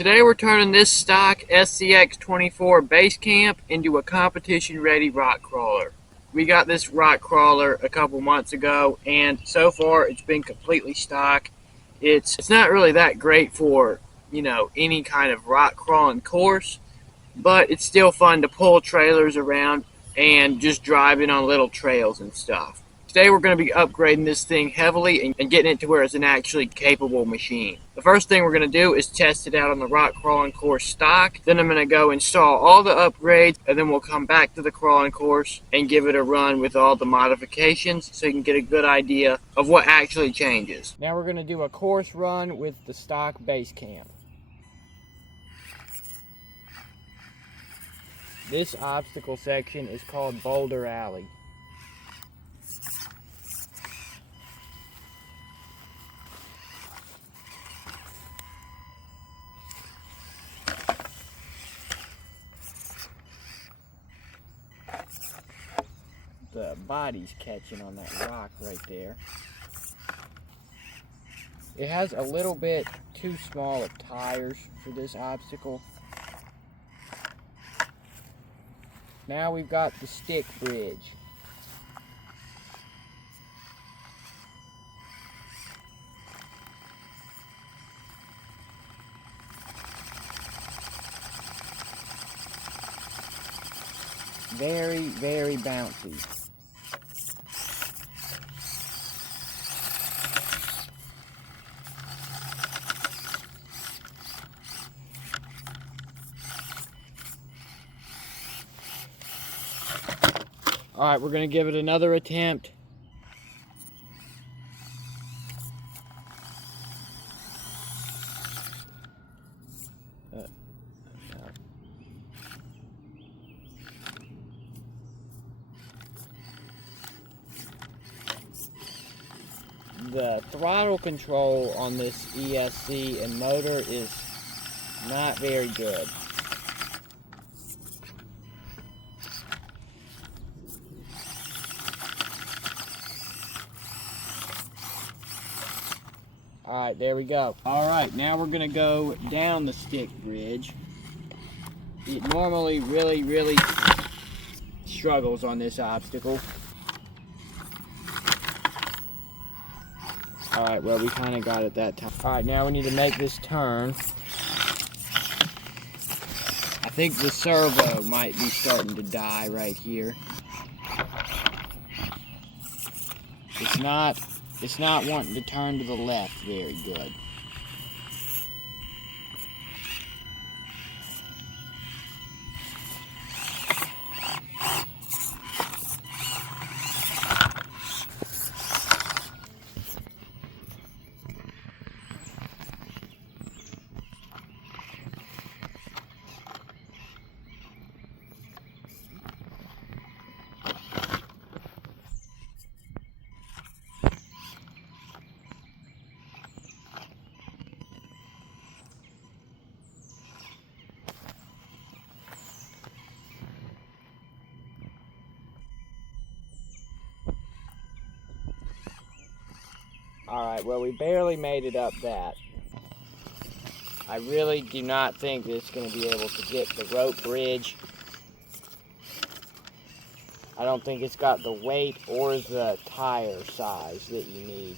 Today we're turning this stock SCX24 base camp into a competition-ready rock crawler. We got this rock crawler a couple months ago, and so far it's been completely stock. It's not really that great for, any kind of rock crawling course, but it's still fun to pull trailers around and just driving on little trails and stuff. Today we're going to be upgrading this thing heavily and getting it to where it's an actually capable machine. The first thing we're going to do is test it out on the rock crawling course stock. Then I'm going to go install all the upgrades, and then we'll come back to the crawling course and give it a run with all the modifications so you can get a good idea of what actually changes. Now we're going to do a course run with the stock base camp. This obstacle section is called Boulder Alley. The body's catching on that rock right there. It has a little bit too small of tires for this obstacle. Now we've got the stick bridge. Very, very bouncy. Alright, we're going to give it another attempt. The throttle control on this ESC and motor is not very good. Alright, there we go. Alright, now we're going to go down the stick bridge. It normally really struggles on this obstacle. Alright, well, we kind of got it that time. Alright, now we need to make this turn. I think the servo might be starting to die right here. It's not wanting to turn to the left very good. Alright, well, we barely made it up that. I really do not think that it's going to be able to get the rope bridge. I don't think it's got the weight or the tire size that you need.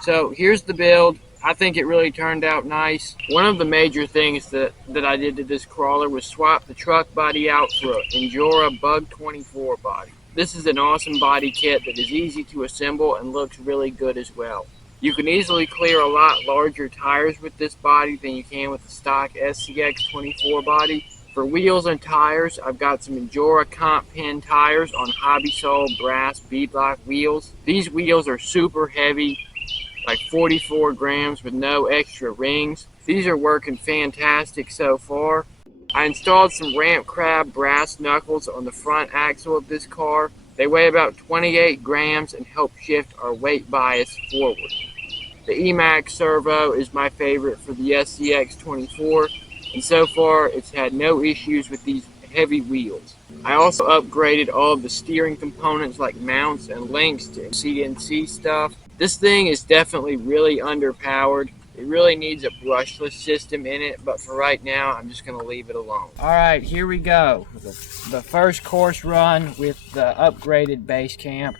So here's the build. I think it really turned out nice. One of the major things that I did to this crawler was swap the truck body out for an Injora Bug24 body. This is an awesome body kit that is easy to assemble and looks really good as well. You can easily clear a lot larger tires with this body than you can with the stock SCX24 body. For wheels and tires, I've got some Injora comp pin tires on hobby sole brass beadlock wheels. These wheels are super heavy, like 44 grams with no extra rings. These are working fantastic so far. I installed some ramp crab brass knuckles on the front axle of this car. They weigh about 28 grams and help shift our weight bias forward. The EMAX servo is my favorite for the SCX24, and so far it's had no issues with these heavy wheels. I also upgraded all of the steering components like mounts and links to CNC stuff. This thing is definitely really underpowered. It really needs a brushless system in it, but for right now, I'm just going to leave it alone. All right, here we go. The first course run with the upgraded base camp.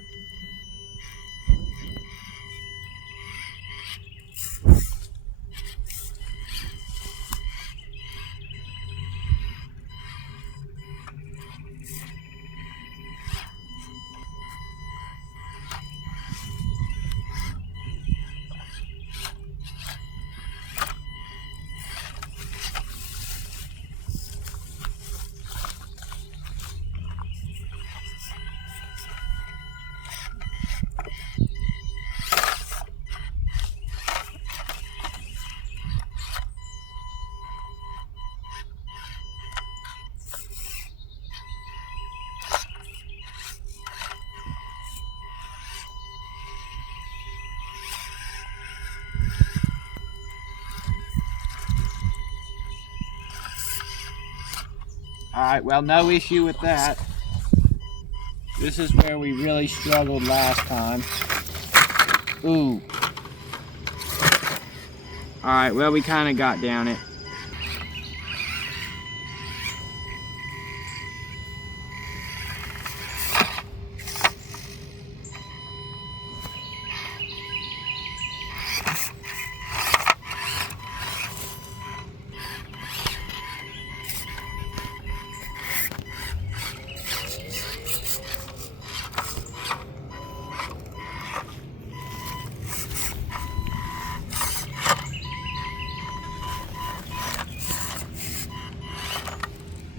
Alright, well, no issue with that. This is where we really struggled last time. Ooh. Alright, well, we kind of got down it.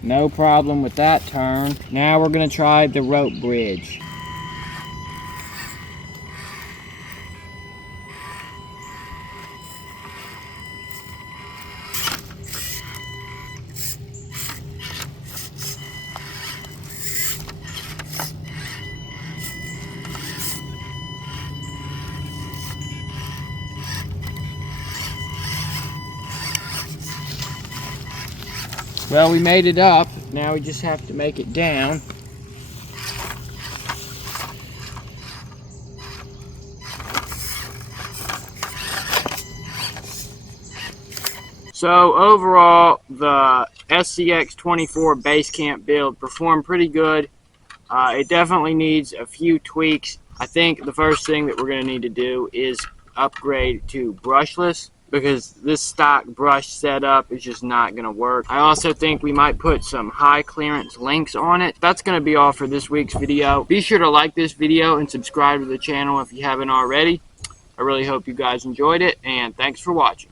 No problem with that turn. Now we're going to try the rope bridge. Well, we made it up. Now we just have to make it down. So overall, the SCX24 base camp build performed pretty good. It definitely needs a few tweaks. I think the first thing that we're going to need to do is upgrade to brushless, because this stock brush setup is just not going to work. I also think we might put some high clearance links on it. That's going to be all for this week's video. Be sure to like this video and subscribe to the channel if you haven't already. I really hope you guys enjoyed it, and thanks for watching.